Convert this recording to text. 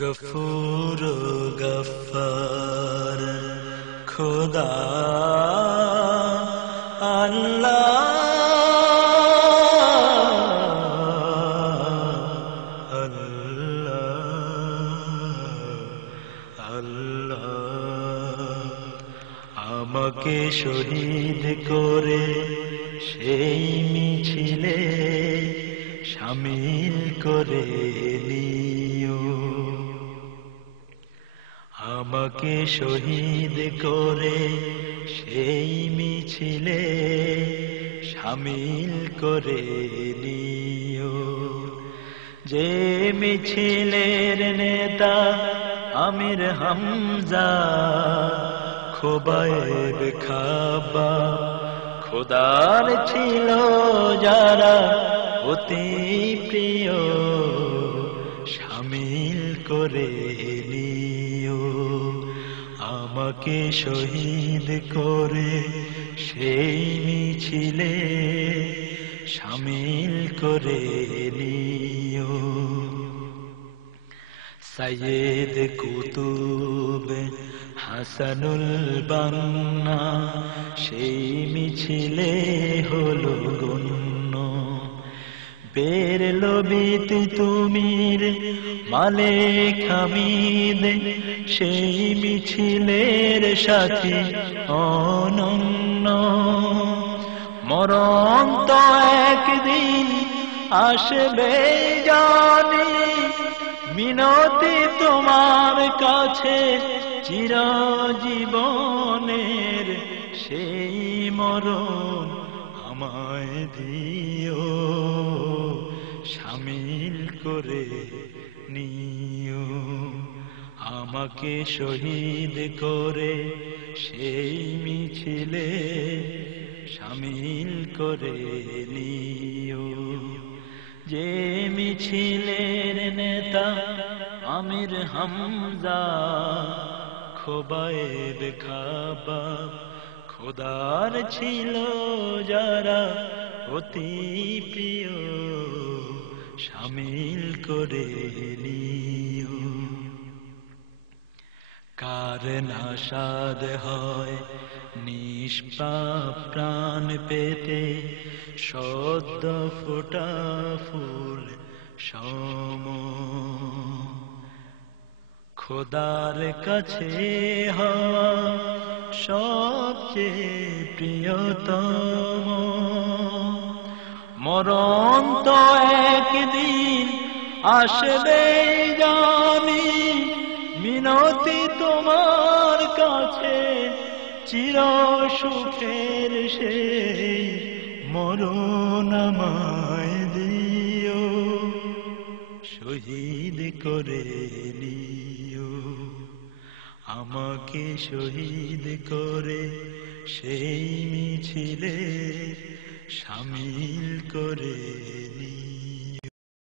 গফুর গফার খোদা আল্লাহ আল্লাহ আমাকে শহীদ করে সেই মিছিলে শামিল করে নিও। আমাকে শহীদ করে সেই মিছিলে শামিল করে নিও। যে মিছিলের নেতা আমির হামজা খোবায়েব খাবা খোদার ছিল যারা অতি প্রিয় শামিল করে নিও। আমাকে শহীদ করে সেই মিছিলে শামিল করে নিও। সৈয়দ কুতুব হাসানুল বান্না সেই মিছিলে হলো গণ্য। বেরলো বিত তুমির মালিক হামিদ সেই মিছিলের সাথী অনন্য। মরণ তো একদিন আসবে জানি, মিনতি তোমার কাছে চিরজীবনের সেই মরণ আমায় দিও শামিল করে নিও। আমাকে শহীদ করে সেই মিছিলে শামিল করে নিও। যে মিছিলের নেতা আমির হামজা খোবায়েব খাবা খোদার ছিল যারা অতি প্রিয় শামিল করে নিও। কার নাশাদ হয় নিষ্পাপ প্রাণ পেতে সদ্য ফোটা ফুল সম। খোদার কাছে হওয়া সবচেয়ে প্রিয়তম। মরণ তো একদিন আসবে জানি, মিনতি তোমার কাছে চির সুখের সেই মরণ আমায় দিও শহীদ করে নিও। আমাকে শহীদ করে সেই মিছিলে শামিল করে নিও।